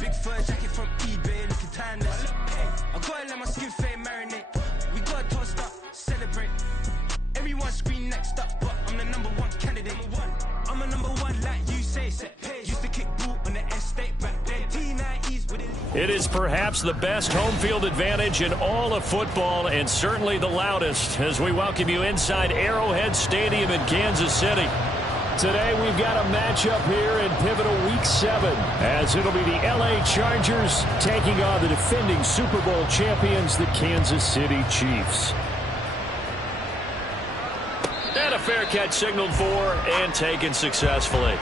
Big fur jacket from eBay, looking timeless. I gotta let my skin fade marinate. We gotta toast up, celebrate. Everyone scream next up, but I'm the #1 candidate. I'm a #1 like you say. Used to kick ball on the estate back then. T90s with it. It is perhaps the best home field advantage in all of football, and certainly the loudest, as we welcome you inside Arrowhead Stadium in Kansas City. Today we've got a matchup here in pivotal Week 7, as it'll be the LA Chargers taking on the defending Super Bowl champions, the Kansas City Chiefs. And a fair catch signaled for and taken successfully.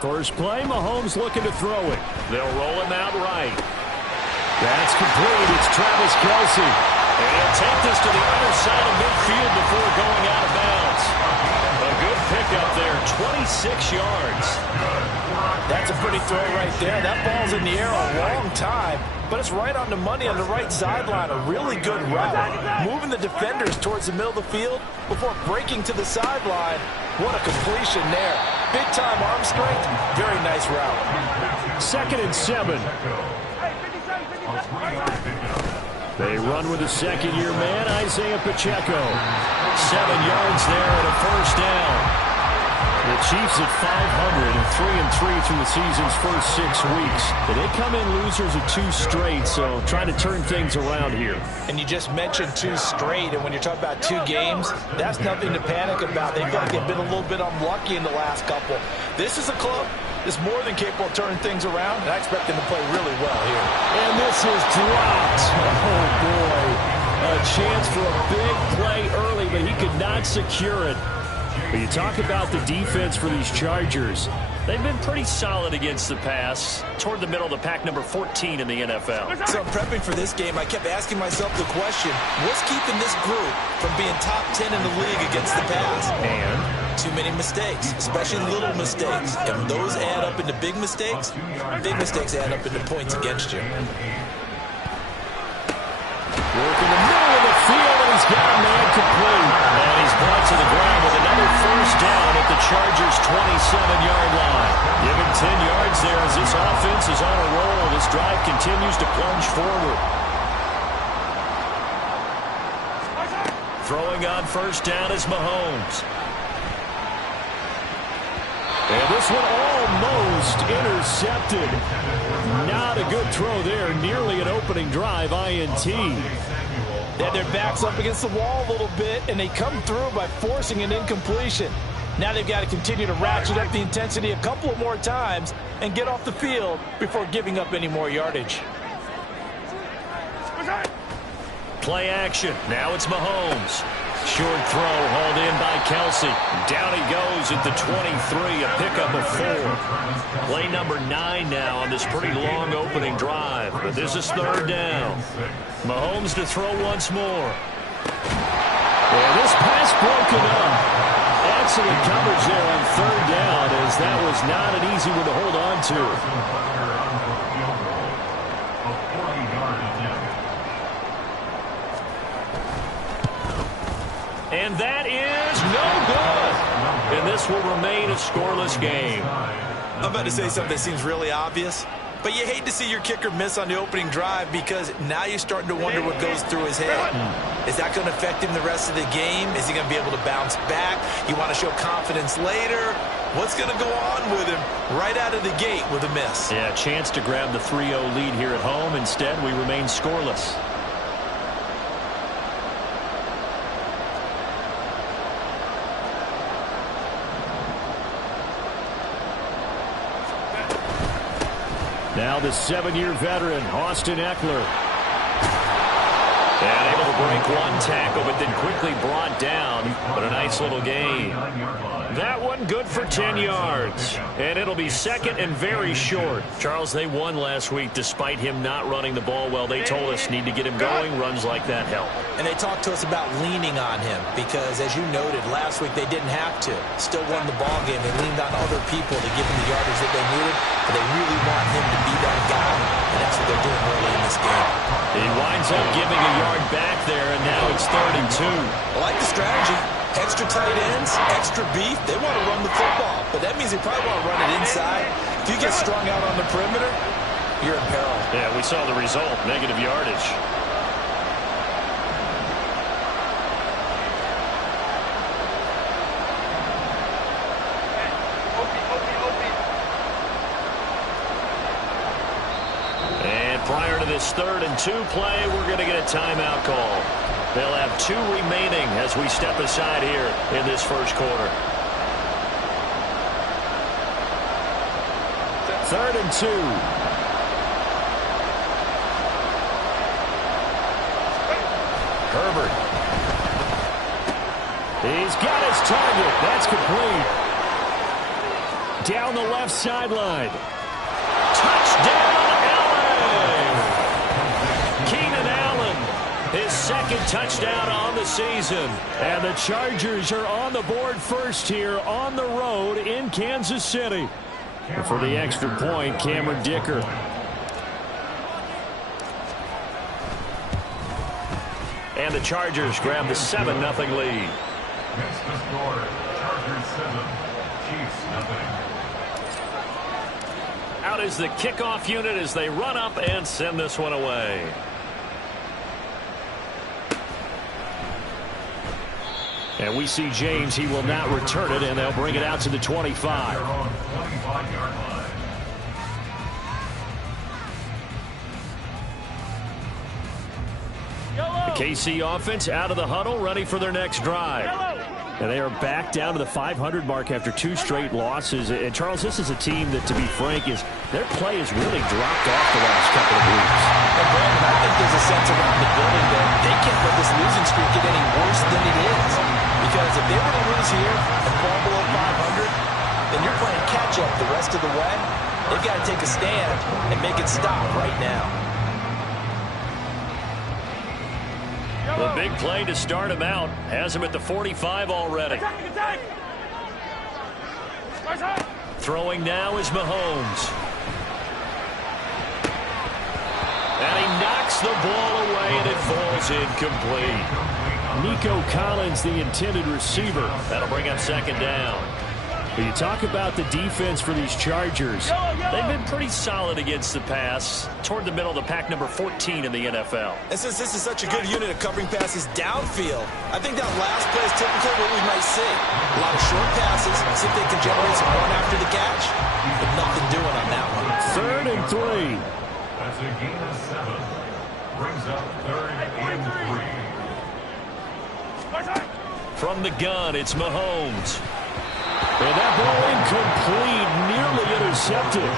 First play, Mahomes looking to throw it. They'll roll him out right. That's complete. It's Travis Kelce. And he'll take this to the other side of midfield before going out of bounds. A good pickup there, 26 yards. That's a pretty throw right there. That ball's in the air a long time, but it's right on the money on the right sideline. A really good route. Moving the defenders towards the middle of the field before breaking to the sideline. What a completion there. Big-time arm strength. Very nice route. 2nd and 7. They run with a second-year man, Isaiah Pacheco. 7 yards there and a first down. The Chiefs at 500 and 3-3 through the season's first 6 weeks. But they come in losers of 2 straight, so trying to turn things around here. And you just mentioned 2 straight, and when you're talking about 2 games, that's nothing to panic about. They feel like they've been a little bit unlucky in the last couple. This is a club that's more than capable of turning things around, and I expect them to play really well here. And this is dropped. Oh, boy. A chance for a big play early, but he could not secure it. But you talk about the defense for these Chargers. They've been pretty solid against the pass, toward the middle of the pack, number 14 in the NFL. So prepping for this game, I kept asking myself the question, what's keeping this group from being top 10 in the league against the pass? And too many mistakes, especially little mistakes. And when those add up into big mistakes add up into points against you. Work in the middle of the field, and he's got a man complete. And he's brought to the ground with another first down at the Chargers' 27-yard line. Given 10 yards there as this offense is on a roll. This drive continues to plunge forward. Throwing on first down is Mahomes. And this one almost intercepted. Not a good throw there. Nearly an opening drive, INT. They had their backs up against the wall a little bit, and they come through by forcing an incompletion. Now they've got to continue to ratchet up the intensity a couple of more times and get off the field before giving up any more yardage. Play action. Now it's Mahomes. Short throw hauled in by Kelce. Down he goes at the 23, a pickup of 4. Play number 9 now on this pretty long opening drive. But this is 3rd down. Mahomes to throw once more. And this pass broken up. Excellent coverage there on 3rd down, as that was not an easy one to hold on to. And that is no good. And this will remain a scoreless game. I'm about to say something that seems really obvious, but you hate to see your kicker miss on the opening drive because now you're starting to wonder what goes through his head. Is that going to affect him the rest of the game? Is he going to be able to bounce back? You want to show confidence later? What's going to go on with him right out of the gate with a miss? Yeah, chance to grab the 3-0 lead here at home. Instead, we remain scoreless. Now the 7-year veteran, Austin Eckler. And able to break one tackle, but then quickly brought down. But a nice little gain. That one good for 10 yards. And it'll be second and very short. Charles, they won last week despite him not running the ball well. They told us need to get him going. Runs like that help. And they talked to us about leaning on him because, as you noted, last week they didn't have to. Still won the ball game. They leaned on other people to give him the yardage that they needed, but they really want him to be that guy, and that's what they're doing early in this game. He winds up giving a yard back there, and now it's 3rd and 2. I like the strategy. Extra tight ends, extra beef. They want to run the football, but that means they probably want to run it inside. If you get strung out on the perimeter, you're in peril. Yeah, we saw the result, negative yardage. And prior to this 3rd and 2 play, we're going to get a timeout call. They'll have 2 remaining as we step aside here in this first quarter. 3rd and 2. Herbert. He's got his target. That's complete. Down the left sideline. Touchdown, Allen! Keenan Allen, his 2nd touchdown on the season. And the Chargers are on the board first here on the road in Kansas City. And for the extra point, Cameron Dicker. And the Chargers grab the 7-0 lead. Next to score, Chargers 7, Chiefs 0. Out is the kickoff unit as they run up and send this one away. And we see James. He will not return it, and they'll bring it out to the 25. They're on 25-yard line. The KC offense out of the huddle, ready for their next drive. And they are back down to the 500 mark after 2 straight losses. And, Charles, this is a team that, to be frank, their play has really dropped off the last couple of weeks. And, Brandon, I think there's a sense around the building that they can't let this losing streak get any worse than it is. Because if they were to lose here and fall below 500, then you're playing catch-up the rest of the way. They've got to take a stand and make it stop right now. The big play to start him out has him at the 45 already. Throwing now is Mahomes. And he knocks the ball away, and it falls incomplete. Nico Collins, the intended receiver. That'll bring up 2nd down. When you talk about the defense for these Chargers, they've been pretty solid against the pass, toward the middle of the pack, number 14 in the NFL. And since this is such a good unit of covering passes downfield, I think that last play is typically what we might see. A lot of short passes, see if they can generate some run after the catch, but nothing doing on that one. 3rd and 3. That's a gain of 7. Brings up 3rd and 3. From the gun, it's Mahomes. And that ball incomplete, nearly intercepted.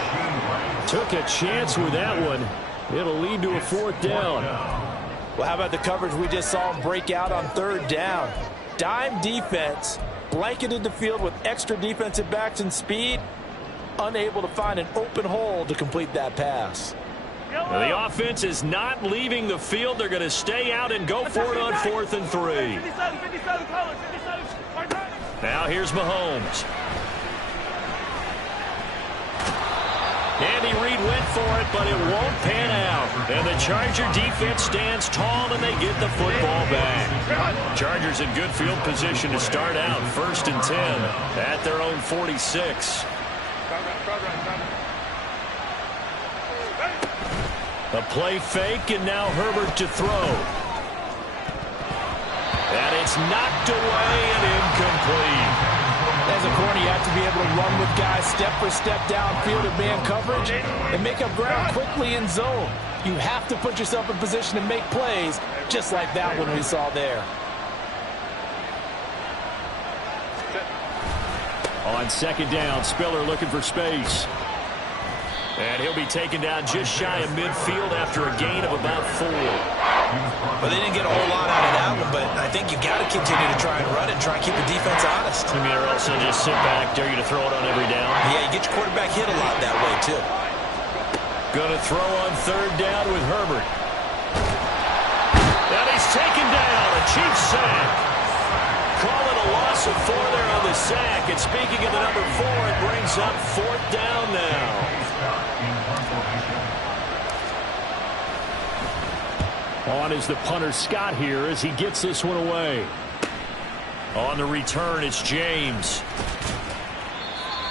Took a chance with that one. It'll lead to a 4th down. Well, how about the coverage we just saw him break out on 3rd down? Dime defense, blanketed the field with extra defensive backs and speed, unable to find an open hole to complete that pass. Well, the offense is not leaving the field. They're going to stay out and go for it on 4th and 3. Now here's Mahomes. Andy Reid went for it, but it won't pan out. And the Charger defense stands tall, and they get the football back. Chargers in good field position to start out. 1st and 10 at their own 46. A play fake, and now Herbert to throw. And it's knocked away and incomplete. As a corner, you have to be able to run with guys step for step downfield in man coverage and make up ground quickly in zone. You have to put yourself in position to make plays, just like that one we saw there. On 2nd down, Spiller looking for space. And he'll be taken down just shy of midfield after a gain of about 4. Well, they didn't get a whole lot out of that one, but I think you've got to continue to try and run it and try and keep the defense honest. I mean, or else they'll just sit back, dare you to throw it on every down. Yeah, you get your quarterback hit a lot that way, too. Going to throw on 3rd down with Herbert. And he's taken down. A Chiefs sack. Call it a loss of 4 there on the sack. And speaking of the number 4, it brings up 4th down now. On is the punter Scott here as he gets this one away. On the return, it's James.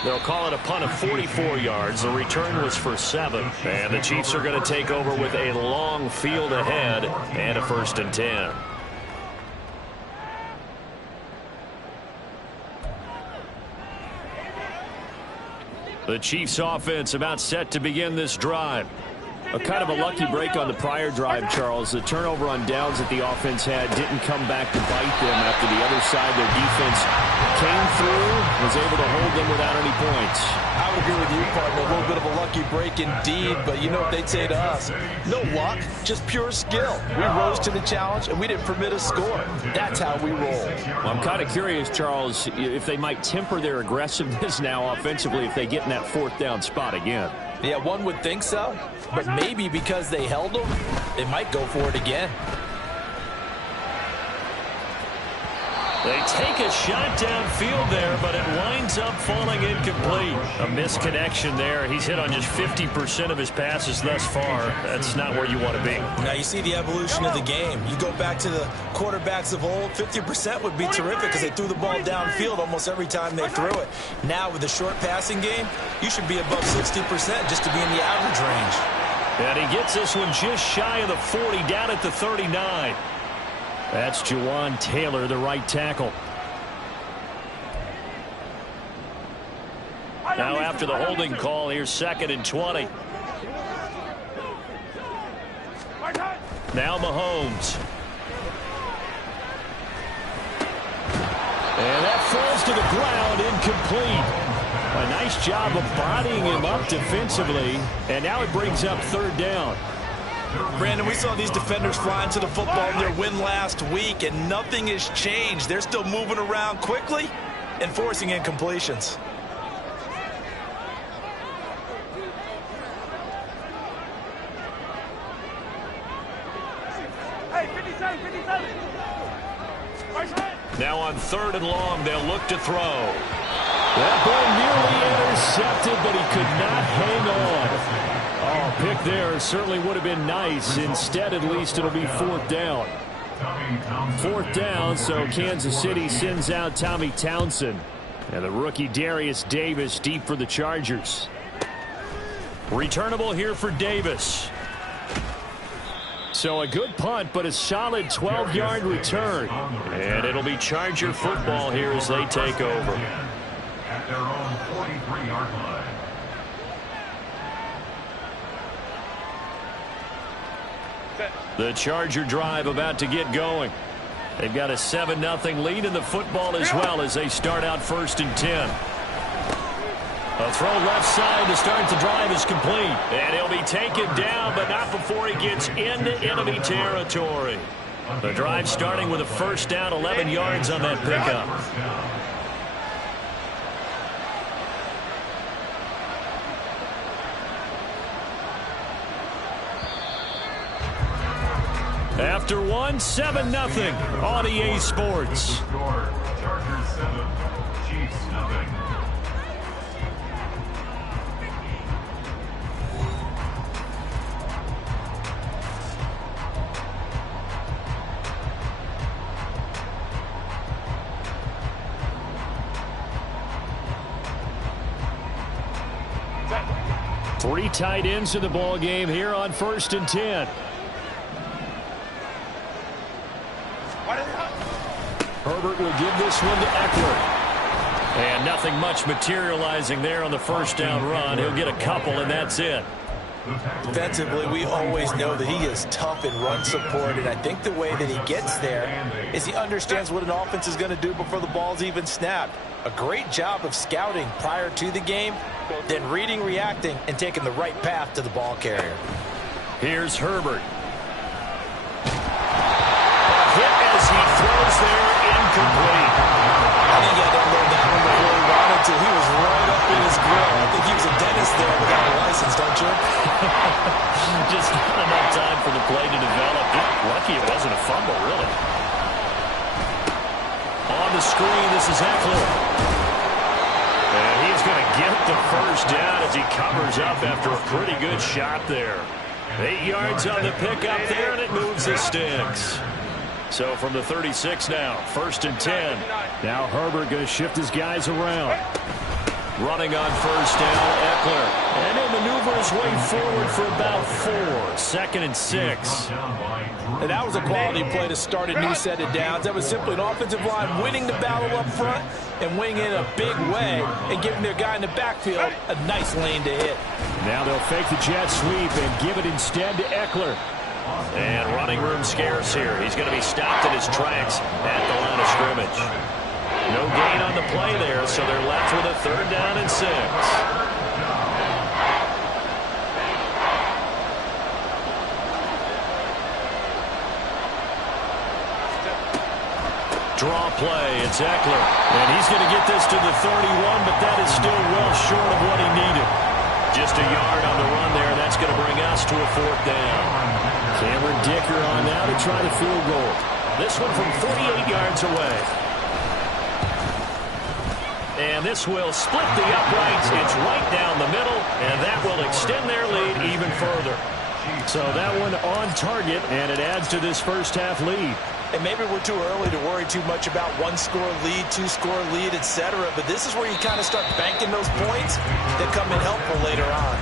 They'll call it a punt of 44 yards. The return was for 7. And the Chiefs are going to take over with a long field ahead and a 1st and 10. The Chiefs offense about set to begin this drive. A kind of a lucky break on the prior drive, Charles. The turnover on downs that the offense had didn't come back to bite them after the other side. Their defense came through, was able to hold them without any points. I would agree with you, partner. A little bit of a lucky break indeed, but you know what they'd say to us? No luck, just pure skill. We rose to the challenge, and we didn't permit a score. That's how we roll. Well, I'm kind of curious, Charles, if they might temper their aggressiveness now offensively if they get in that 4th down spot again. Yeah, one would think so, but maybe because they held them, they might go for it again. They take a shot downfield there, but it winds up falling incomplete. A misconnection there. He's hit on just 50% of his passes thus far. That's not where you want to be. Now, you see the evolution of the game. You go back to the quarterbacks of old, 50% would be terrific because they threw the ball downfield almost every time they threw it. Now, with the short passing game, you should be above 60% just to be in the average range. And he gets this one just shy of the 40, down at the 39. That's Jawan Taylor, the right tackle. Now after the holding call, here's 2nd and 20. Now Mahomes. And that falls to the ground, incomplete. A nice job of bodying him up defensively. And now it brings up 3rd down. Brandon, we saw these defenders flying to the football in their win last week, and nothing has changed. They're still moving around quickly and forcing incompletions. Now on 3rd and long, they'll look to throw. That ball nearly intercepted, but he could not hang on. Oh, pick there certainly would have been nice. Instead, at least, it'll be 4th down. 4th down, so Kansas City sends out Tommy Townsend. And the rookie Darius Davis deep for the Chargers. Returnable here for Davis. So a good punt, but a solid 12-yard return. And it'll be Charger football here as they take over. At their own 43-yard line. The Charger drive about to get going. They've got a 7-0 lead in the football as well as they start out 1st and 10. A throw left side to start the drive is complete. And he'll be taken down, but not before he gets into enemy territory. The drive starting with a 1st down, 11 yards on that pickup. After one, 7-0 on EA Sports. Chargers 7, Chiefs nothing. Three tight ends in the ball game here on 1st and 10. Herbert will give this one to Eckler. And nothing much materializing there on the 1st down run. He'll get a couple, and that's it. Defensively, we always know that he is tough in run support, and I think the way that he gets there is he understands what an offense is going to do before the ball's even snapped. A great job of scouting prior to the game, then reading, reacting, and taking the right path to the ball carrier. Here's Herbert. Hit as he throws there, incomplete. I think he had to unload that one before he wanted to. He was right up in his grill. I think he was a dentist there without a license, don't you? Just not enough time for the play to develop. Lucky it wasn't a fumble, really. On the screen, this is Eckler. And he's going to get the first down as he covers up after a pretty good shot there. 8 yards on the pickup there, and it moves the sticks. So from the 36 now, 1st and 10. Now Herbert going to shift his guys around. Running on first down, Eckler. And he'll maneuver his way forward for about 4. 2nd and 6. And that was a quality play to start a new set of downs. That was simply an offensive line winning the battle up front and winning in a big way and giving their guy in the backfield a nice lane to hit. Now they'll fake the jet sweep and give it instead to Eckler. And running room scarce here. He's going to be stopped in his tracks at the line of scrimmage. No gain on the play there, so they're left with a 3rd down and 6. Draw play, it's Eckler. And he's going to get this to the 31, but that is still well short of what he needed. Just a yard on the run there. That's going to bring us to a 4th down. Cameron Dicker on now to try the field goal. This one from 48 yards away. And this will split the uprights. It's right down the middle, and that will extend their lead even further. So that one on target, and it adds to this first half lead. And maybe we're too early to worry too much about 1-score lead, 2-score lead, etc. But this is where you kind of start banking those points that come in helpful later on.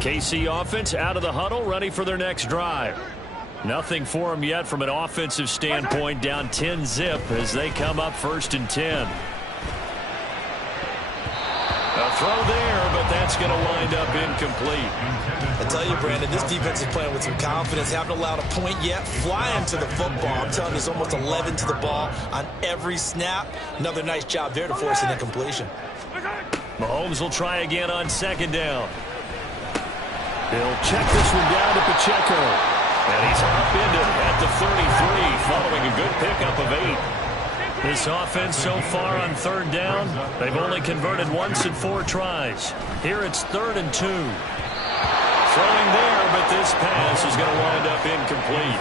KC offense out of the huddle, ready for their next drive. Nothing for them yet from an offensive standpoint, down 10-zip as they come up 1st and 10. A throw there, but that's going to wind up incomplete. I tell you, Brandon, this defense is playing with some confidence. Haven't allowed a point yet. Flying to the football. I'm telling you, there's almost 11 to the ball on every snap. Another nice job there to force an incompletion. Mahomes will try again on 2nd down. He'll check this one down to Pacheco. And he's upended at the 33 following a good pickup of 8. This offense so far on 3rd down, they've only converted once in 4 tries. Here it's 3rd and 2. Throwing there, but this pass is going to wind up incomplete.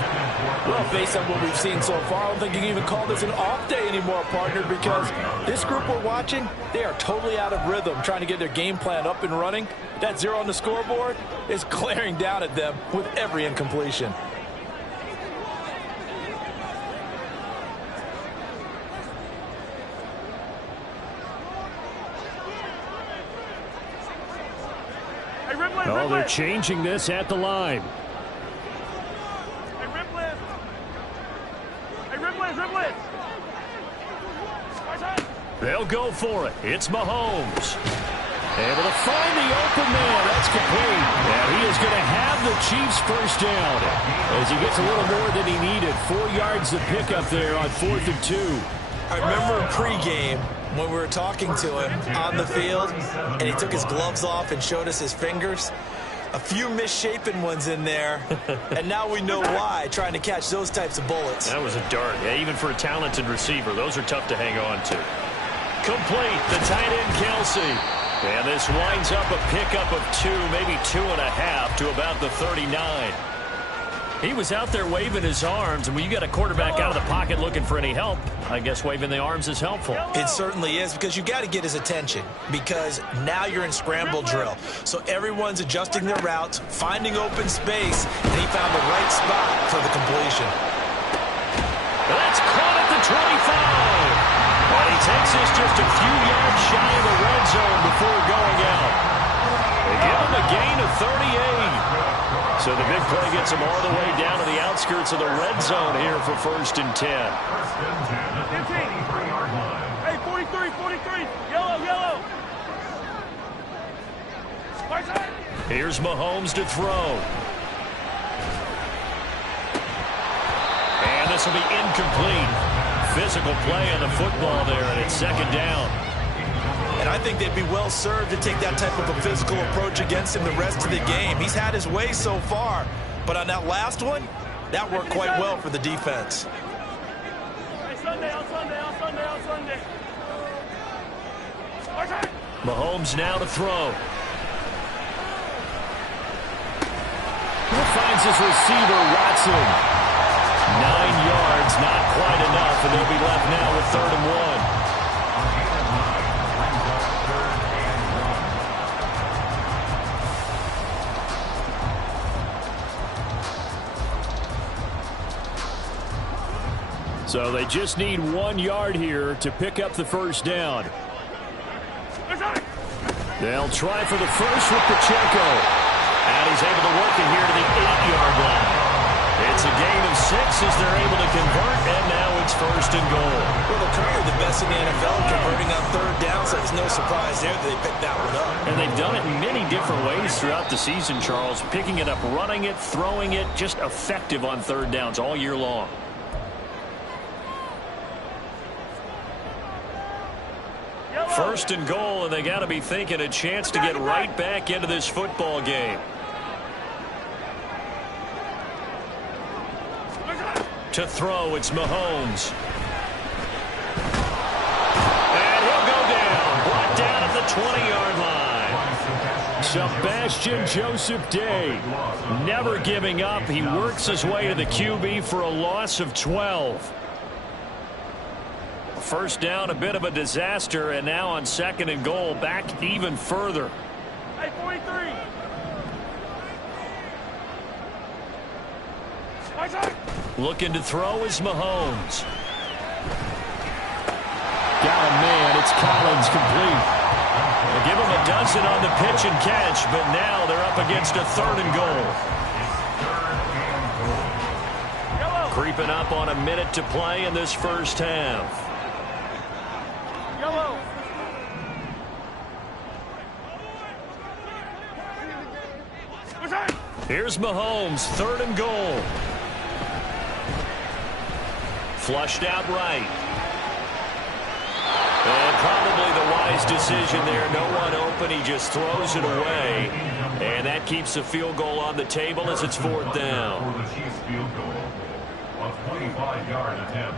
Well, based on what we've seen so far, I don't think you can even call this an off day anymore, partner, because this group we're watching, they are totally out of rhythm, trying to get their game plan up and running. That 0 on the scoreboard is glaring down at them with every incompletion. Oh, they're changing this at the line. They'll go for it. It's Mahomes. Able to find the open man. That's complete. And he is going to have the Chiefs first down as he gets a little more than he needed. 4 yards to pick up there on 4th and 2. I remember pregame when we were talking to him on the field, and he took his gloves off and showed us his fingers. A few misshapen ones in there, and now we know why, trying to catch those types of bullets. That was a dart. Yeah, even for a talented receiver, those are tough to hang on to. Complete, the tight end Kelsey. And this winds up a pickup of 2, maybe 2.5 to about the 39. He was out there waving his arms, and when you got a quarterback out of the pocket looking for any help, I guess waving the arms is helpful. It certainly is, because you got to get his attention, because now you're in scramble drill. So everyone's adjusting their routes, finding open space, and he found the right spot for the completion. That's caught at the 25. And he takes this just a few yards shy of the red zone before going out. They give him a gain of 38. So So the big play gets them all the way down to the outskirts of the red zone here for 1st and 10. 43-yard line. Hey, 43. Yellow. Here's Mahomes to throw. And this will be incomplete. Physical play on the football there, and it's 2nd down. And I think they'd be well served to take that type of a physical approach against him the rest of the game. He's had his way so far, but on that last one, that worked quite well for the defense. Hey, Sunday. Mahomes now to throw. He finds his receiver, Watson. 9 yards, not quite enough, and they'll be left now with 3rd and 1. So they just need 1 yard here to pick up the 1st down. They'll try for the first with Pacheco. And he's able to work it here to the 8-yard line. It's a gain of 6 as they're able to convert, and now it's 1st and goal. Well, they're currently the best in the NFL converting on 3rd down, so it's no surprise there that they picked that one up. And they've done it in many different ways throughout the season, Charles. Picking it up, running it, throwing it, just effective on 3rd downs all year long. First and goal, and they got to be thinking a chance to get right back into this football game. To throw, it's Mahomes. And he'll go down. Brought down at the 20-yard line. Sebastian Joseph Day, never giving up. He works his way to the QB for a loss of 12. First down, a bit of a disaster, and now on 2nd and goal, back even further. Hey, 43. Looking to throw is Mahomes. Got a man. It's Collins complete. They give him a dozen on the pitch and catch, but now they're up against a 3rd and goal. Creeping up on a minute to play in this first half. Here's Mahomes, 3rd and goal. Flushed out right. And probably the wise decision there. No one open. He just throws it away. And that keeps the field goal on the table as it's 4th down. For the Chiefs field goal, a 25-yard attempt.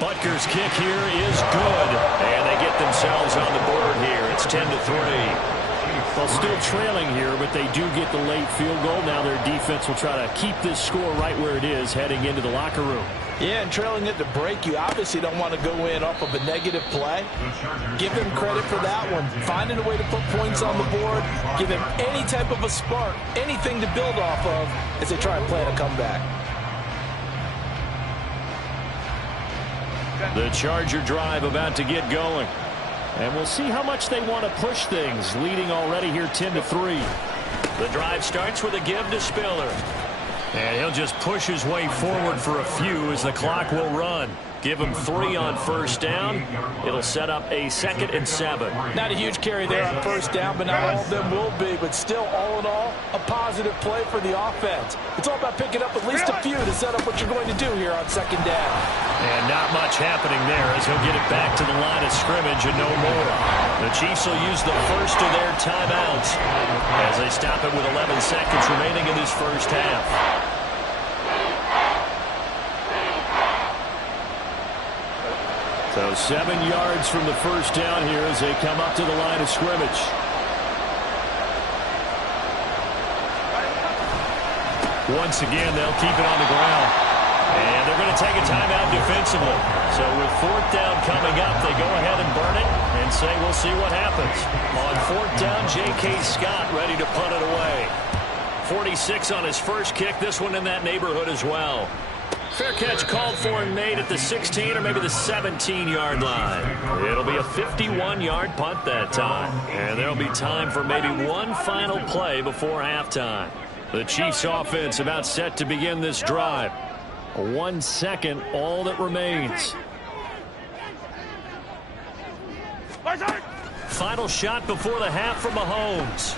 Butker's kick here is good. And they get themselves on the board here. It's 10-3. Well, still trailing here, but they do get the late field goal. Now their defense will try to keep this score right where it is heading into the locker room. Yeah, and trailing it to break, you obviously don't want to go in off of a negative play. Give them credit for that one. Finding a way to put points on the board, give them any type of a spark, anything to build off of as they try and plan a comeback. The Charger drive about to get going. And we'll see how much they want to push things, leading already here 10-3. The drive starts with a give to Spiller. And he'll just push his way forward for a few as the clock will run. Give him 3 on first down. It'll set up a 2nd and 7. Not a huge carry there on first down, but not all of them will be. But still, all in all, a positive play for the offense. It's all about picking up at least a few to set up what you're going to do here on 2nd down. And not much happening there as he'll get it back to the line of scrimmage and no more. The Chiefs will use the first of their timeouts as they stop it with 11 seconds remaining in this first half. So 7 yards from the first down here as they come up to the line of scrimmage. Once again, they'll keep it on the ground. And they're going to take a timeout defensively. So with 4th down coming up, they go ahead and burn it and say we'll see what happens. On 4th down, J.K. Scott ready to punt it away. 46 on his first kick. This one in that neighborhood as well. Fair catch called for and made at the 16 or maybe the 17-yard line. It'll be a 51-yard punt that time. And there'll be time for maybe one final play before halftime. The Chiefs offense about set to begin this drive. 1 second, all that remains. Final shot before the half from Mahomes.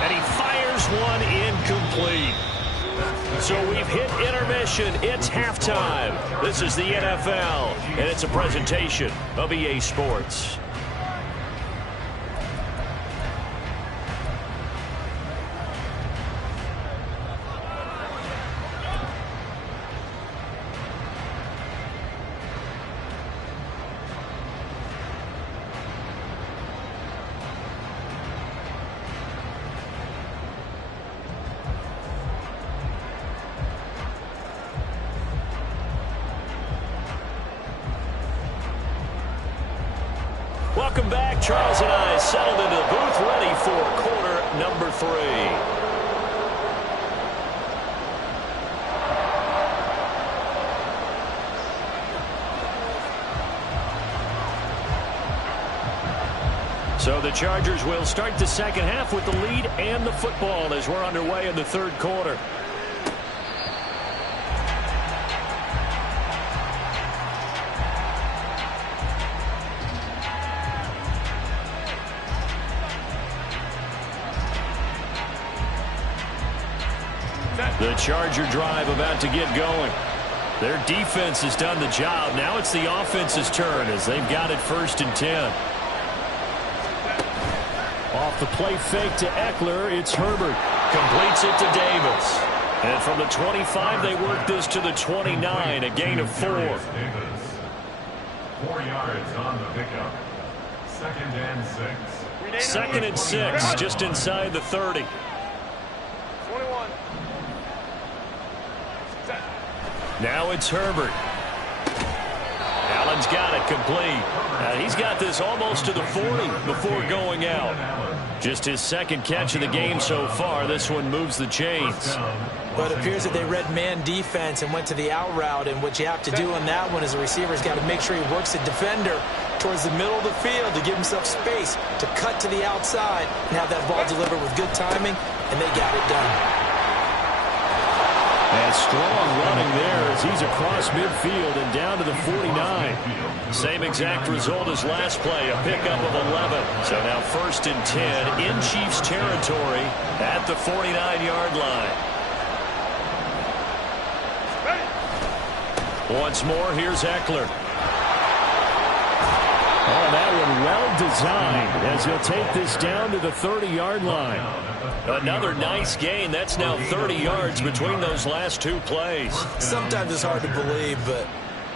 And he fires one incomplete. So we've hit intermission. It's halftime. This is the NFL, and it's a presentation of EA Sports. Welcome back. Charles and I settled into the booth, ready for quarter number 3. So the Chargers will start the second half with the lead and the football as we're underway in the third quarter. The Charger drive about to get going. Their defense has done the job. Now it's the offense's turn as they've got it 1st and 10. Off the play fake to Eckler, it's Herbert. Completes it to Davis. And from the 25, they work this to the 29, a gain of 4. 4 yards on the pickup. 2nd and 6. 2nd and 6, just inside the 30. Now it's Herbert. Allen's got it complete. He's got this almost to the 40 before going out. Just his 2nd catch of the game so far. This one moves the chains. But it appears that they read man defense and went to the out route. And what you have to do on that one is the receiver's got to make sure he works the defender towards the middle of the field to give himself space to cut to the outside and have that ball delivered with good timing, and they got it done. And strong running there as he's across midfield and down to the 49. Same exact result as last play, a pickup of 11. So now 1st and 10 in Chiefs territory at the 49-yard line. Once more, here's Eckler. Oh, that one well designed as he'll take this down to the 30-yard line. Another nice gain. That's now 30 yards between those last 2 plays. Sometimes it's hard to believe, but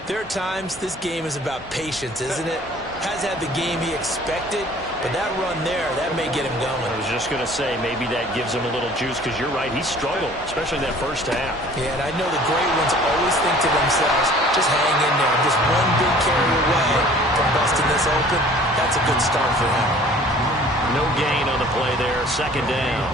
there are times this game is about patience, isn't it? Has had the game he expected, but that run there, that may get him going. I was just going to say, maybe that gives him a little juice because you're right, he struggled, especially that first half. Yeah, and I know the great ones always think to themselves, just hang in there. Just one big carry away from busting this open. That's a good start for him. No gain on the play there, 2nd down.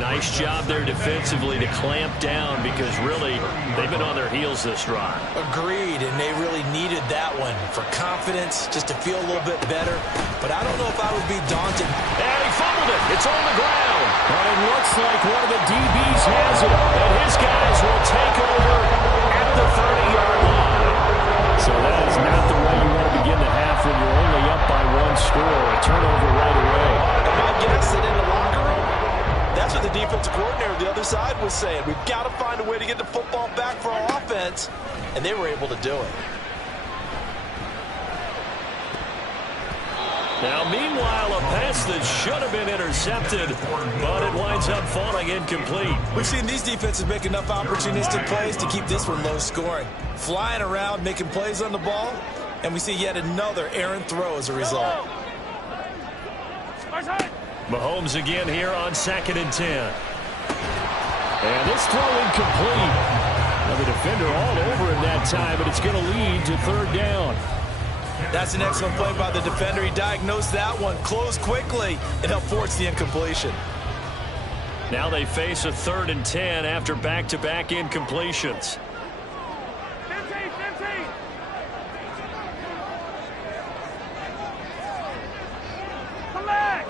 Nice job there defensively to clamp down because really they've been on their heels this drive. Agreed, and they really needed that one for confidence, just to feel a little bit better. But I don't know if I would be daunted. And he fumbled it. It's on the ground. And it looks like one of the DBs has it. And his guys will take over at the 30-yard line. So that is not the way you want to begin the half when you're only up by 1 score. A turnover right away. And my guess that in the locker room, that's what the defensive coordinator on the other side was saying. We've got to find a way to get the football back for our offense, and they were able to do it. Now, meanwhile, a pass that should have been intercepted, but it winds up falling incomplete. We've seen these defenses make enough opportunistic plays to keep this one low scoring. Flying around, making plays on the ball, and we see yet another errant throw as a result. Mahomes again here on 2nd and 10. And this throw incomplete. Now the defender all over him that time, but it's going to lead to 3rd down. That's an excellent play by the defender. He diagnosed that one, closed quickly, and helped force the incompletion. Now they face a 3rd and 10 after back-to-back incompletions. 15. Come back.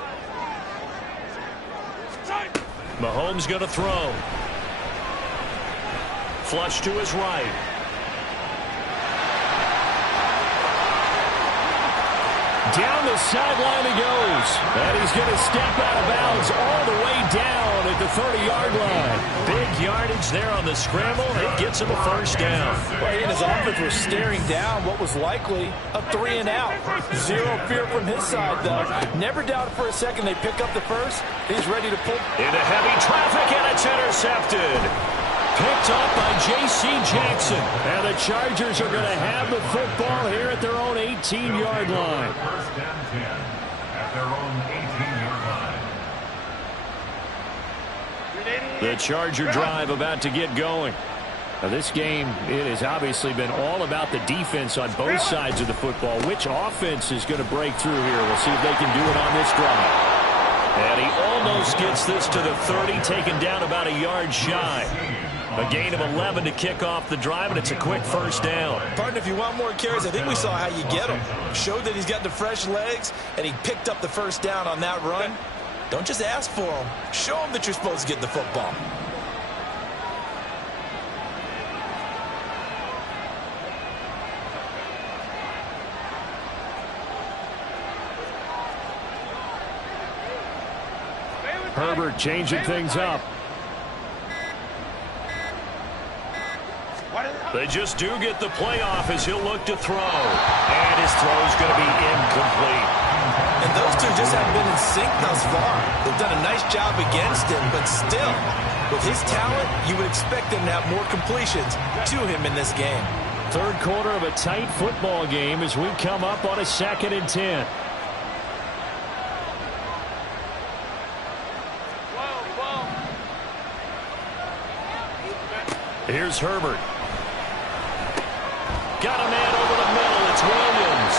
Mahomes going to throw. Flush to his right. Down the sideline he goes. And he's going to step out of bounds all the way down at the 30-yard line. Big yardage there on the scramble. It gets him a first down. Well, he and his offense were staring down what was likely a 3 and out. Zero fear from his side, though. Never doubted for a second they pick up the first. He's ready to pull. Into heavy traffic, and it's intercepted. Picked up by J.C. Jackson. And the Chargers are going to have the football here at their own 18-yard line. First and 10 at their own 18-yard line. The Charger drive about to get going. Now this game, it has obviously been all about the defense on both sides of the football. Which offense is going to break through here? We'll see if they can do it on this drive. And he almost gets this to the 30, taken down about a yard shy. A gain of 11 to kick off the drive, and it's a quick first down. Partner, if you want more carries, I think we saw how you get him. Showed that he's got the fresh legs, and he picked up the first down on that run. Don't just ask for him. Show him that you're supposed to get the football. Herbert changing things up. They just do get the playoff as he'll look to throw. And his throw's going to be incomplete. And those two just haven't been in sync thus far. They've done a nice job against him, but still, with his talent, you would expect them to have more completions to him in this game. Third quarter of a tight football game as we come up on a 2nd and 10. Here's Herbert. Got a man over the middle. It's Williams.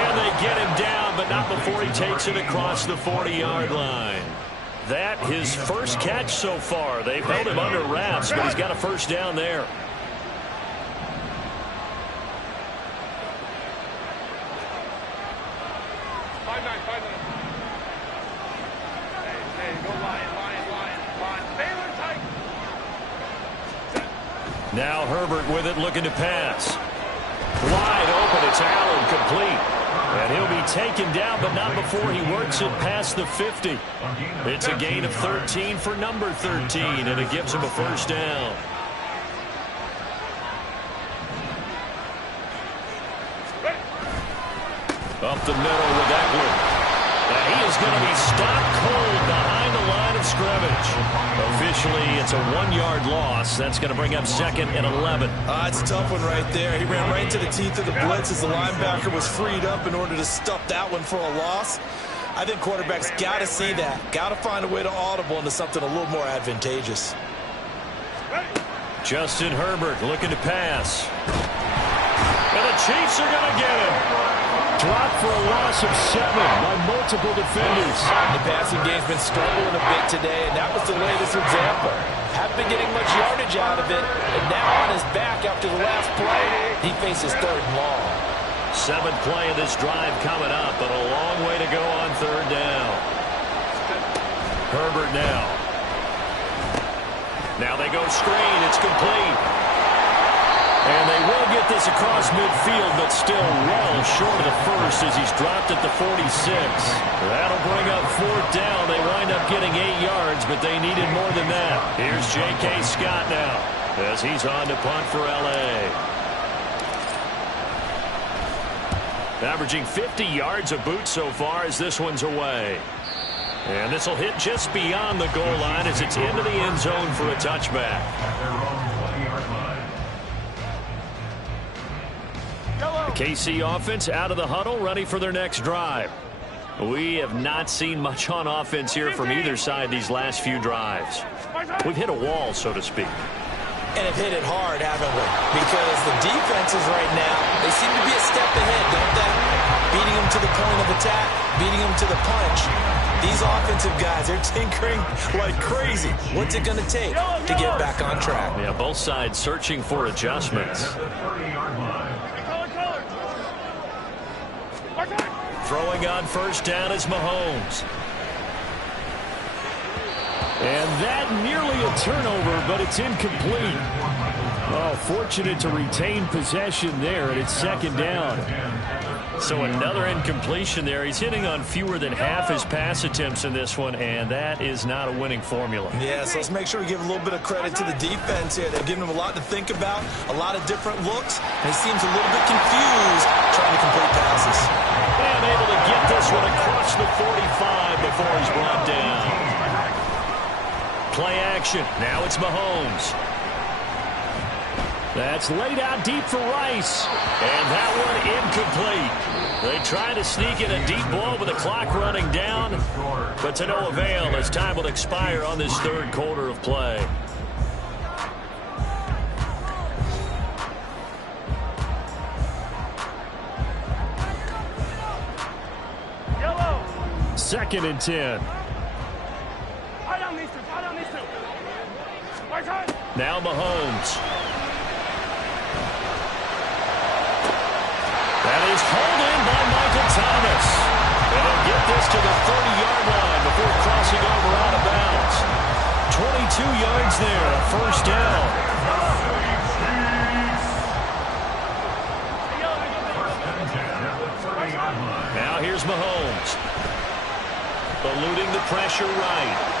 And they get him down, but not before he takes it across the 40-yard line. That his first catch so far. They've held him under wraps, but he's got a first down there. Now Herbert with it, looking to pass. Wide open, it's Allen, complete. And he'll be taken down, but not before he works it past the 50. It's a gain of 13 for number 13, and it gives him a first down. Up the middle with Eckler. And he is going to be stopped cold behind the line of scrimmage. Officially, it's a 1-yard loss. That's going to bring up 2nd and 11. It's a tough one right there. He ran right into the teeth of the blitz as the linebacker was freed up in order to stuff that one for a loss. I think quarterbacks got to see that. Got to find a way to audible into something a little more advantageous. Justin Herbert looking to pass. And the Chiefs are going to get him. Dropped for a loss of 7 by multiple defenders. The passing game's been struggling a bit today, and that was the latest example. Haven't been getting much yardage out of it, and now on his back after the last play, he faces 3rd and long. 7th play of this drive coming up, but a long way to go on 3rd down. Herbert now. Now they go screen. It's complete. And they will get this across midfield, but still well short of the first as he's dropped at the 46. That'll bring up 4th down. They wind up getting 8 yards, but they needed more than that. Here's J.K. Scott now as he's on to punt for L.A. Averaging 50 yards a boot so far as this one's away. And this will hit just beyond the goal line as it's into the end zone for a touchback. The KC offense out of the huddle, ready for their next drive. We have not seen much on offense here from either side these last few drives. We've hit a wall, so to speak. and have hit it hard, haven't we? Because the defenses right now, they seem to be a step ahead, don't they? Beating them to the point of attack, beating them to the punch. These offensive guys, they're tinkering like crazy. What's it going to take to get back on track? Yeah, both sides searching for adjustments. Throwing on first down is Mahomes. And that nearly a turnover, but it's incomplete. Oh, fortunate to retain possession there, and it's second down. So another incompletion there. He's hitting on fewer than half his pass attempts in this one, and that is not a winning formula. Yeah, so let's make sure we give a little bit of credit to the defense here. They've given him a lot to think about, a lot of different looks, and he seems a little bit confused trying to complete passes. And able to get this one across the 45 before he's brought down. Play action. Now it's Mahomes. That's laid out deep for Rice. And that one incomplete. They try to sneak in a deep ball with the clock running down, but to no avail as time will expire on this third quarter of play. Yellow. 2nd and 10. Now Mahomes. That is hauled in by Michael Thomas. And he'll get this to the 30-yard line before crossing over out of bounds. 22 yards there, a first down. Now here's Mahomes. Eluding the pressure right.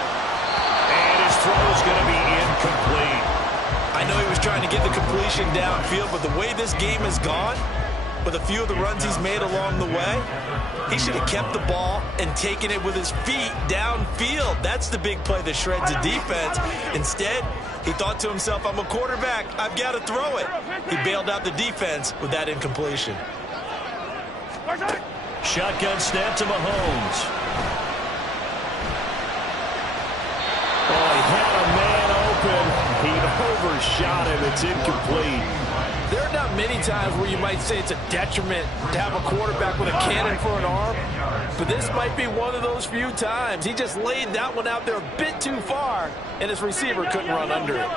And his throw is going to be incomplete. I know he was trying to get the completion downfield, but the way this game has gone, with a few of the runs he's made along the way, he should have kept the ball and taken it with his feet downfield. That's the big play that shreds the defense. Instead, he thought to himself, I'm a quarterback, I've got to throw it. He bailed out the defense with that incompletion. Shotgun snap to Mahomes. Oh, he had a man open. He overshot him. It's incomplete. There are not many times where you might say it's a detriment to have a quarterback with a cannon for an arm, but this might be one of those few times. He just laid that one out there a bit too far, and his receiver couldn't run under it.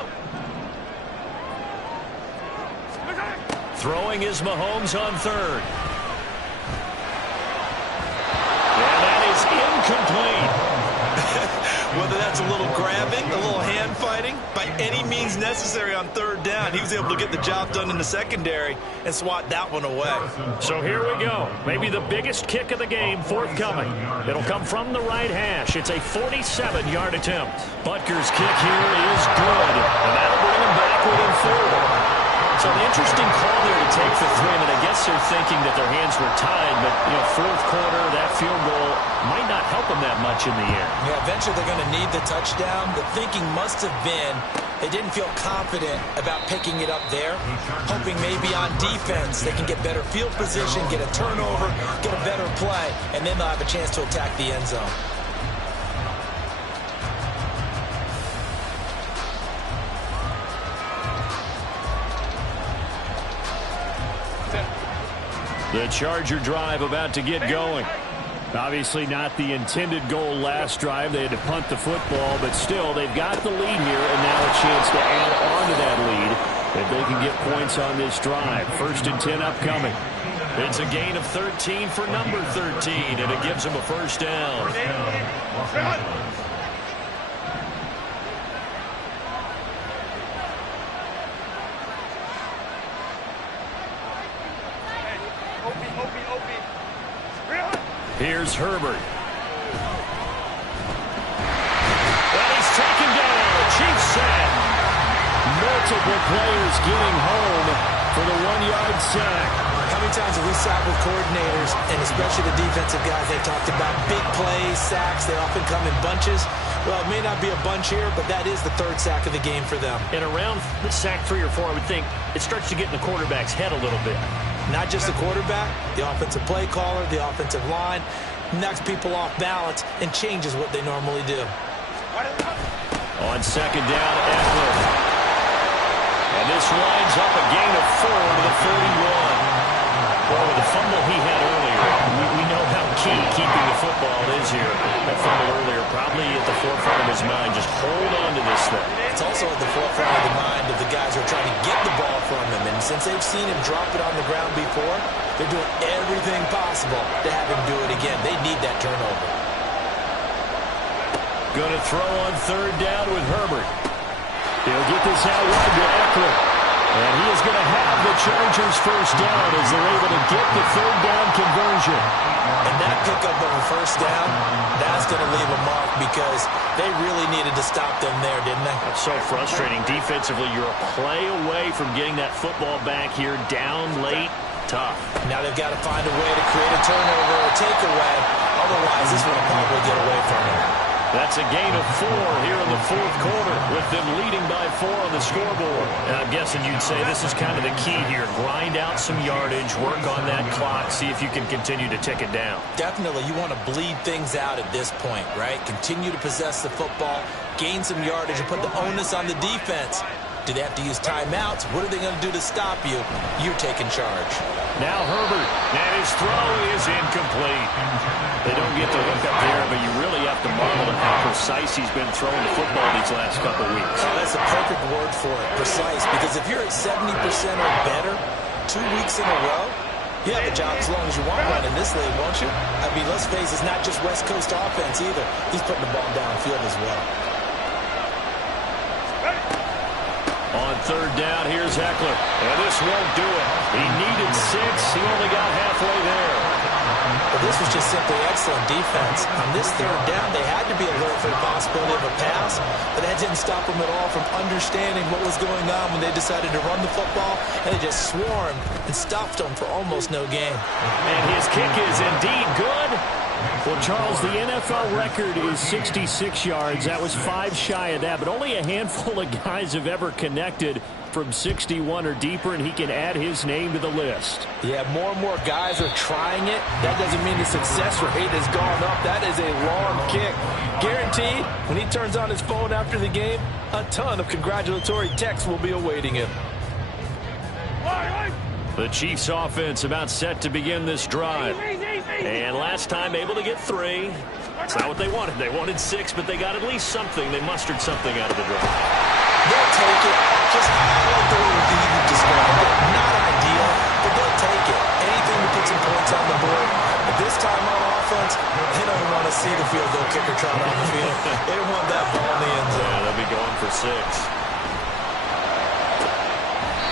Throwing is Mahomes on third. And that is incomplete. Whether that's a little grabbing, a little hand fighting, by any means necessary on third down, he was able to get the job done in the secondary and swat that one away. So here we go. Maybe the biggest kick of the game forthcoming. It'll come from the right hash. It's a 47-yard attempt. Butker's kick here is good, and that'll bring him back within 4. So an interesting call there to take for 3, and I guess they're thinking that their hands were tied, but, you know, fourth quarter, that field goal might not help them that much in the air. Yeah, eventually they're going to need the touchdown. The thinking must have been they didn't feel confident about picking it up there, hoping maybe on defense they can get better field position, get a turnover, get a better play, and then they'll have a chance to attack the end zone. The Charger drive about to get going. Obviously not the intended goal last drive. They had to punt the football, but still, they've got the lead here, and now a chance to add on to that lead if they can get points on this drive. 1st and 10 upcoming. It's a gain of 13 for number 13, and it gives them a first down. Here's Herbert. And he's taken down. Chiefs sack. Multiple players getting home for the 1-yard sack. How many times have we sat with coordinators, and especially the defensive guys, they talked about big plays, sacks. They often come in bunches. Well, it may not be a bunch here, but that is the 3rd sack of the game for them. And around sack 3 or 4, I would think it starts to get in the quarterback's head a little bit. Not just the quarterback, the offensive play caller, the offensive line, knocks people off balance and changes what they normally do. On 2nd down, Eckler. And this winds up a gain of 4 to the 41. Well, with the fumble he had earlier, we know how key keeping the football is here. That fumble earlier probably at the forefront of his mind. Just hold on to this thing. It's also at the forefront of the mind of the guys who are trying to get the ball from him. And since they've seen him drop it on the ground before, they're doing everything possible to have him do it again. They need that turnover. Going to throw on third down with Herbert. He'll get this out wide to Eckler. And he is going to have the Chargers first down as they're able to get the third down conversion. And that pickup of a first down, that's going to leave a mark because they really needed to stop them there, didn't they? That's so frustrating. Defensively, you're a play away from getting that football back here down late. Tough. Now they've got to find a way to create a turnover or takeaway. Otherwise, this will probably get away from them. That's a gain of 4 here in the fourth quarter with them leading by 4 on the scoreboard. And I'm guessing you'd say this is kind of the key here. Grind out some yardage, work on that clock, see if you can continue to tick it down. Definitely, you want to bleed things out at this point, right? Continue to possess the football, gain some yardage, and put the onus on the defense. Do they have to use timeouts? What are they going to do to stop you? You're taking charge. Now Herbert, and his throw is incomplete. They don't get the hook up there, but you really have to marvel at how precise he's been throwing the football these last couple weeks. Oh, that's a perfect word for it, precise, because if you're at 70% or better 2 weeks in a row, you have a job as long as you want one in this league, won't you? I mean, let's face it, it's not just West Coast offense either. He's putting the ball downfield as well. On third down, here's Eckler. And this won't do it. He needed 6. He only got halfway there. But this was just simply excellent defense. On this third down, they had to be alert for the possibility of a pass, but that didn't stop them at all from understanding what was going on when they decided to run the football, and they just swarmed and stopped them for almost no gain. And his kick is indeed good. Well, Charles, the NFL record is 66 yards. That was 5 shy of that, but only a handful of guys have ever connected from 61 or deeper, and he can add his name to the list. Yeah, more and more guys are trying it. That doesn't mean the success rate has gone up. That is a long kick. Guaranteed, when he turns on his phone after the game, a ton of congratulatory texts will be awaiting him. The Chiefs offense about set to begin this drive. And last time able to get 3. That's not what they wanted. They wanted 6, but they got at least something. They mustered something out of the drive. They'll take it. Just like the way you described it. Not ideal, but they'll take it. Anything to put some points on the board. But this time on offense, they don't want to see the field goal kicker trot on the field. They want that ball in the end zone. Yeah, they'll be going for 6.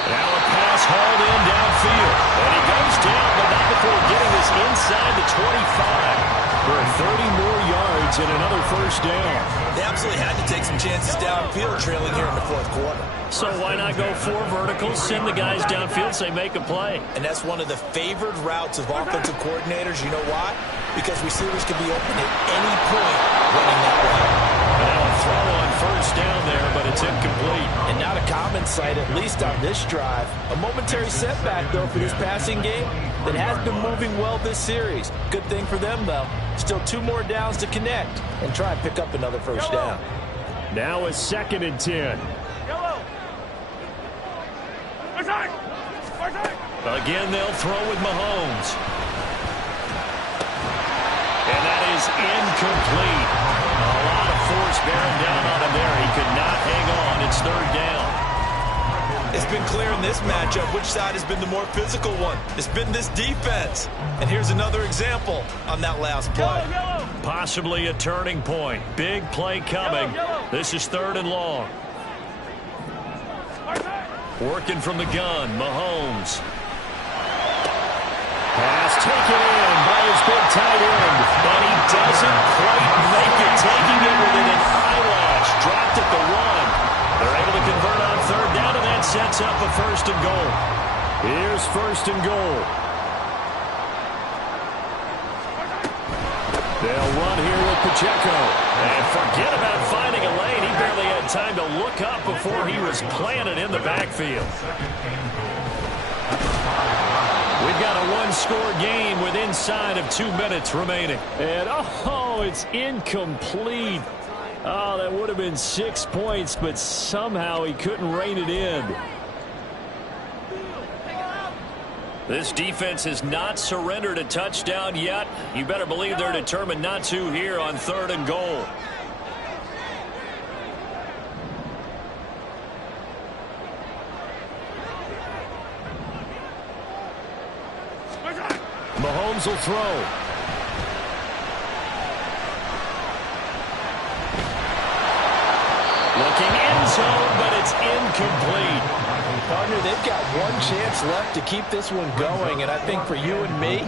Now a pass hauled in downfield. And he goes down, but not before getting this inside the 25. For 30 more yards and another first down. They absolutely had to take some chances downfield trailing here in the fourth quarter. So why not go 4 verticals, send the guys downfield, say make a play. And that's one of the favored routes of offensive coordinators. You know why? Because receivers can be open at any point running that route. Now a throw on first down there, but it's incomplete. And not a common sight, at least on this drive. A momentary setback, though, for this passing game that has been moving well this series. Good thing for them, though. Still 2 more downs to connect and try and pick up another first down. Now a 2nd and 10. Again, they'll throw with Mahomes. And that is incomplete. A lot of force bearing down on him there. He could not hang on. It's third down. It's been clear in this matchup which side has been the more physical one. It's been this defense. And here's another example on that last play. Possibly a turning point. Big play coming. This is 3rd and long. Working from the gun, Mahomes. Pass taken in by his big tight end. And he doesn't quite make it. Taking it within an eyelash. Dropped at the 1. They're able to convert on 3rd down, and that sets up a 1st and goal. Here's 1st and goal. They'll run here with Pacheco. And forget about finding a lane. He barely had time to look up before he was planted in the backfield. We've got a 1-score game with inside of 2 minutes remaining. And, oh, it's incomplete. Oh, that would have been 6 points, but somehow he couldn't rein it in. This defense has not surrendered a touchdown yet. You better believe they're determined not to here on 3rd and goal. Mahomes will throw. Looking end zone, but it's incomplete. Partner, they've got one chance left to keep this one going, and I think for you and me,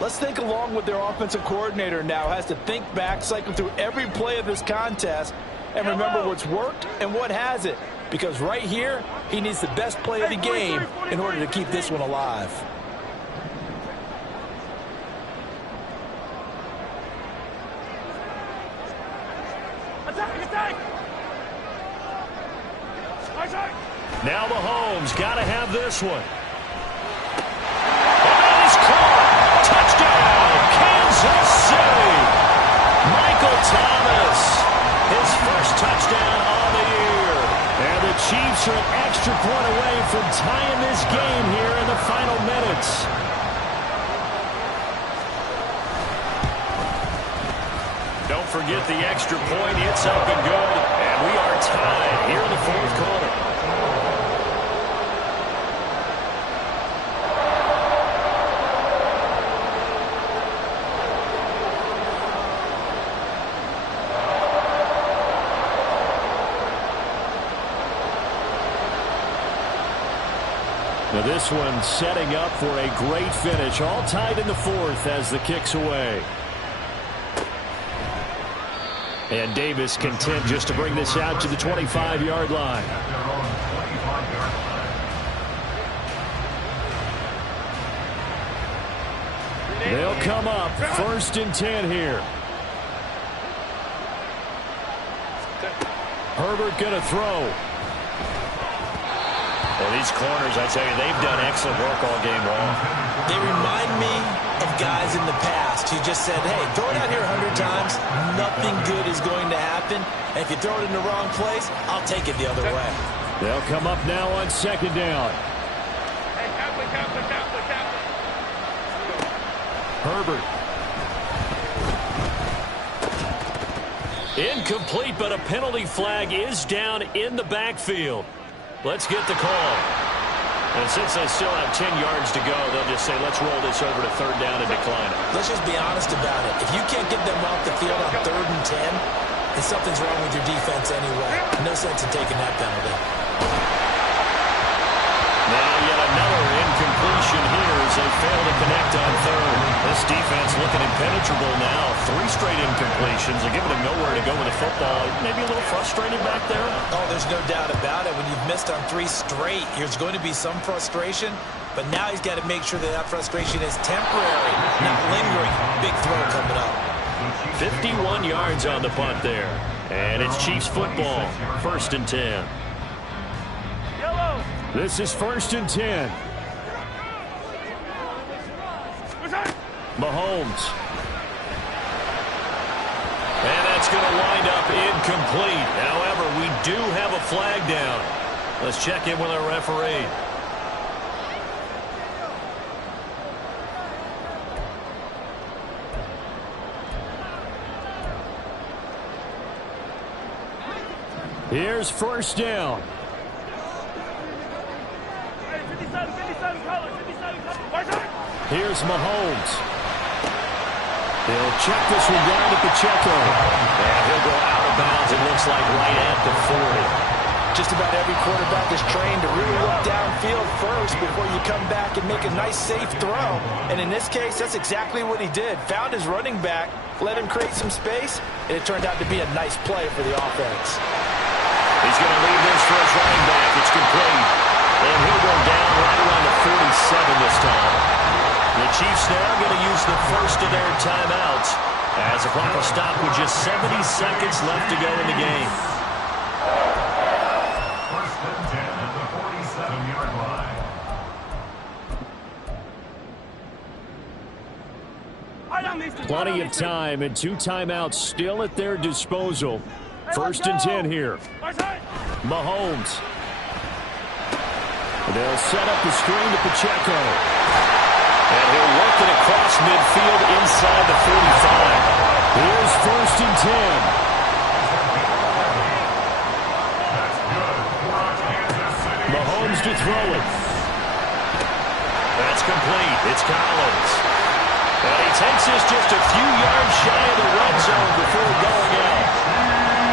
let's think along with their offensive coordinator now. Has to think back, cycle through every play of this contest, and remember what's worked and what hasn't. Because right here, he needs the best play of the game in order to keep this one alive. Now Mahomes got to have this one. And that is caught. Touchdown, Kansas City. Michael Thomas, his first touchdown on the year. And the Chiefs are an extra point away from tying this game here in the final minutes. Don't forget the extra point. It's up and good. And we are tied here in the 4th quarter. Now this one setting up for a great finish. All tied in the 4th as the kick's away. And Davis content just to bring this out to the 25-yard line. They'll come up 1st and 10 here. Herbert going to throw. Well, these corners, I tell you, they've done excellent work all game long. They remind me of guys in the past who just said, hey, throw it out here 100 times, nothing good is going to happen. And if you throw it in the wrong place, I'll take it the other way. They'll come up now on 2nd down. Herbert. Incomplete, but a penalty flag is down in the backfield. Let's get the call. And since they still have 10 yards to go, they'll just say, let's roll this over to 3rd down and decline it. Let's just be honest about it. If you can't get them off the field on 3rd and 10, then something's wrong with your defense anyway. No sense in taking that penalty. Now yet another incompletion here as they fail to connect on 3rd. This defense looking impenetrable now. 3 straight incompletions. They're giving him nowhere to go with the football. Maybe a little frustrated back there. Oh, there's no doubt about it. When you've missed on 3 straight, there's going to be some frustration. But now he's got to make sure that that frustration is temporary, not lingering. Big throw coming up. 51 yards on the punt there. And it's Chiefs football. 1st and 10. This is 1st and 10. Mahomes. And that's going to wind up incomplete. However, we do have a flag down. Let's check in with our referee. Here's 1st down. Here's Mahomes. He'll check this one down at the check-in. And he'll go out of bounds, it looks like, right at the 40. Just about every quarterback is trained to really look downfield first before you come back and make a nice, safe throw. And in this case, that's exactly what he did. Found his running back, let him create some space, and it turned out to be a nice play for the offense. He's going to leave this for his running back. It's complete. And he'll go down right around the 47 this time. The Chiefs now going to use the first of their timeouts as the clock will stop with just 70 seconds left to go in the game. 1st and 10 at the 47-yard line. Plenty of time and 2 timeouts still at their disposal. 1st and 10 here. Mahomes. They'll set up the screen to Pacheco. And he'll work it across midfield inside the 45. Here's 1st and 10. Mahomes to throw it. That's complete. It's Collins. And he takes this just a few yards shy of the red zone before going out.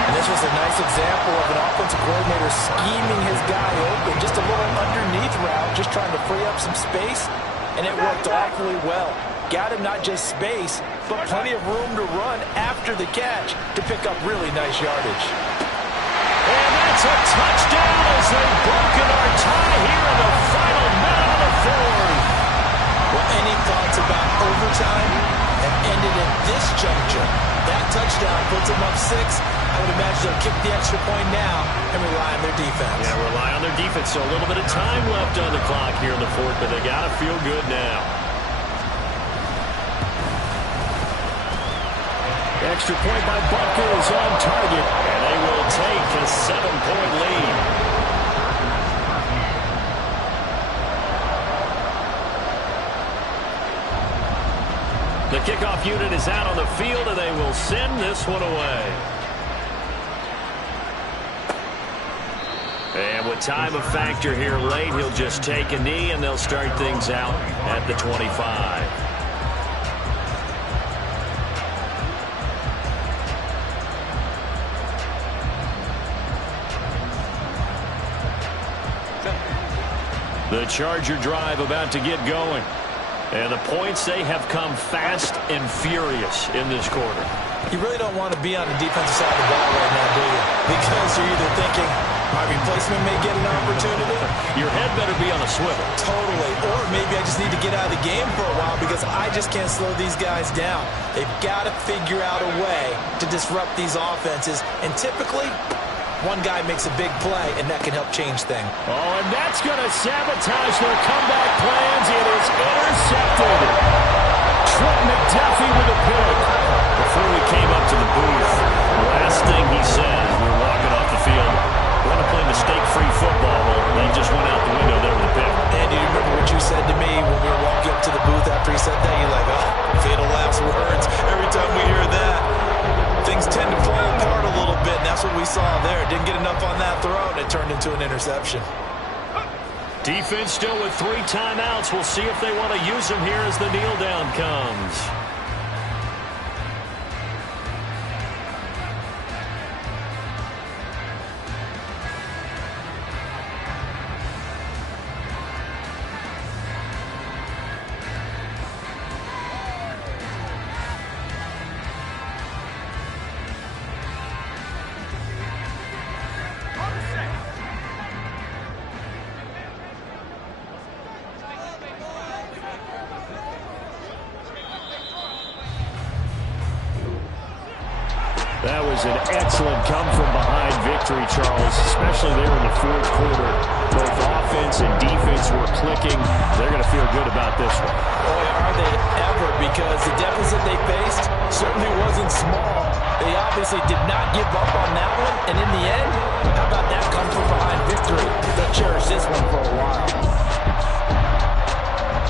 And this was a nice example of an offensive coordinator scheming his guy open. Just a little underneath route, just trying to free up some space. And it worked awfully well. Got him not just space, but plenty of room to run after the catch to pick up really nice yardage. And that's a touchdown as they've broken our tie here in the final minute of the 4th. Well, any thoughts about overtime have ended at this juncture. That touchdown puts them up 6. I would imagine they'll kick the extra point now and rely on their defense. Yeah, rely on their defense. So a little bit of time left on the clock here in the 4th, but they got to feel good now. Extra point by Butker is on target. And they will take a 7-point lead. The kickoff unit is out on the field, and they will send this one away. And with time a factor here late, he'll just take a knee, and they'll start things out at the 25. The Charger drive about to get going. And the points, they have come fast and furious in this quarter. You really don't want to be on the defensive side of the ball right now, do you? Because you're either thinking, my replacement may get an opportunity. Your head better be on a swivel. Totally. Or maybe I just need to get out of the game for a while because I just can't slow these guys down. They've got to figure out a way to disrupt these offenses. And typically, one guy makes a big play, and that can help change things. Oh, and that's going to sabotage their comeback plans. It is intercepted. Trent McDuffie with a pick. Before we came up to the booth, the last thing he said as we were walking off the field, we're going to play mistake-free football. Well, they just went out the window there with a pick. And do you remember what you said to me when we were walking up to the booth after he said that? You're like, oh, fatal last words. Every time we hear that, things tend to fall apart a little bit, and that's what we saw there. Didn't get enough on that throw, and it turned into an interception. Defense still with 3 timeouts. We'll see if they want to use them here as the kneel down comes. That was an excellent come-from-behind victory, Charles, especially there in the 4th quarter. Both offense and defense were clicking. They're going to feel good about this one. Boy, are they ever, because the deficit they faced certainly wasn't small. They obviously did not give up on that one, and in the end, how about that come-from-behind victory? They'll cherish this one for a while.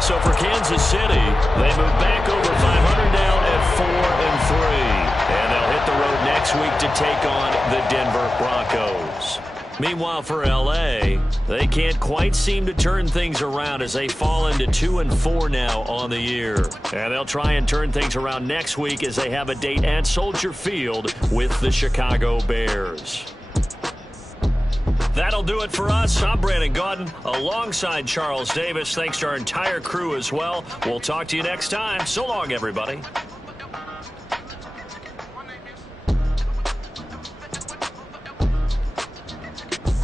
So for Kansas City, they move back over 500 down at 4-3. And they'll hit the road next week to take on the Denver Broncos. Meanwhile, for L.A., they can't quite seem to turn things around as they fall into 2-4 now on the year. And they'll try and turn things around next week as they have a date at Soldier Field with the Chicago Bears. That'll do it for us. I'm Brandon Gaudin alongside Charles Davis. Thanks to our entire crew as well. We'll talk to you next time. So long, everybody.